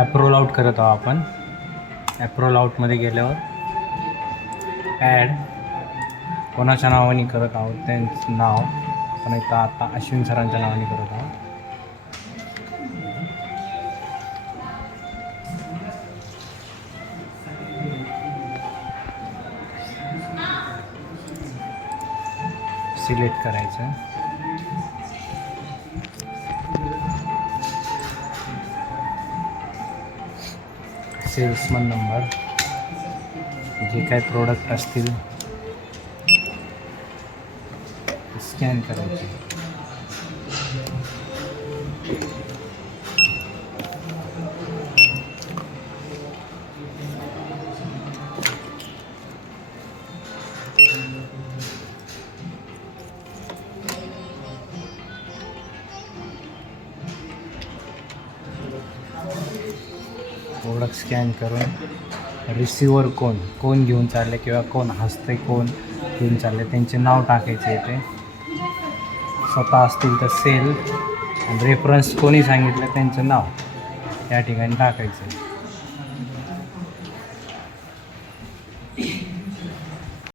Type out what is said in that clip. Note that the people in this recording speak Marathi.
ॲप्रोल आउट करत आहोत आपण. ॲप्रोल आउटमध्ये गेल्यावर ॲड कोणाच्या नावाने करत आहोत त्यांचं नाव आपण इथं आता अश्विन सरांच्या नावाने करत आहोत. सिलेक्ट करायचं. सेल्समन नंबर, जे काही प्रोडक्ट असतील स्कॅन करायचे. प्रोडक्ट स्कॅन करून रिसिवर कोण घेऊन चालले किंवा कोण हसते, कोण घेऊन चालले त्यांचे नाव टाकायचे इथे. स्वतः असतील तर सेल आणि रेफरन्स कोणी सांगितलं त्यांचं नाव या ठिकाणी टाकायचं.